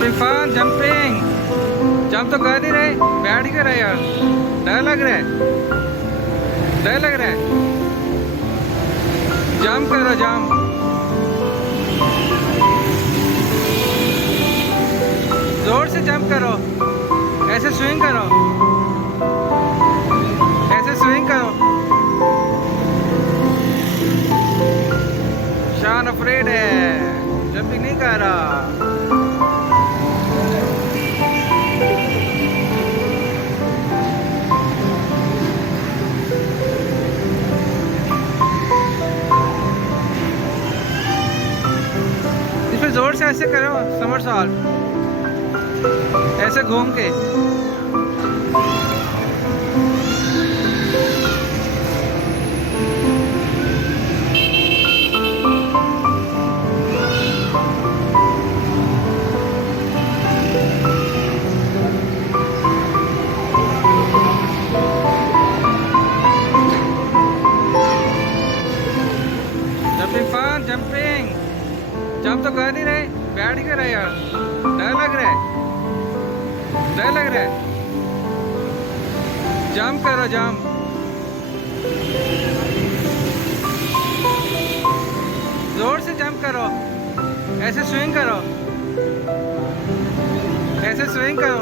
Jumping fun jumping. Jump तो कर नहीं रहे, बैठ ही कर रहे यार। डर लग रहा है, डर लग रहा है। जंप करो जंप। जोर से जंप करो, ऐसे स्विंग करो, ऐसे स्विंग करो। शान अफ्रेड है, जंपिंग नहीं कर रहा। इसमें जोर से ऐसे करो, समरसॉल्ट, ऐसे घूम के। Jumping fun jumping. जंप तो कर नहीं रहे, बैठ ही कर रहे यार। डर लग रहा है, डर लग रहा है। जंप करो जंप। जोर से जंप करो, ऐसे स्विंग करो, ऐसे स्विंग करो।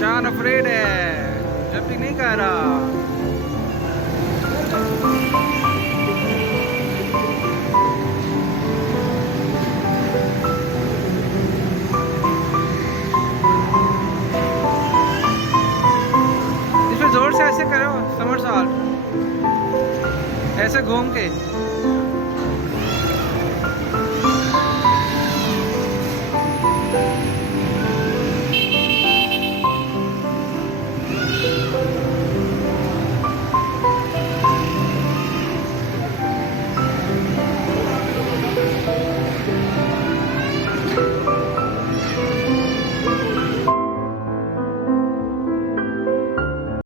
शान अफ्रेड है, जंपिंग नहीं कर रहा। इसमें जोर से ऐसे करो, समरसॉल्ट, ऐसे घूम के।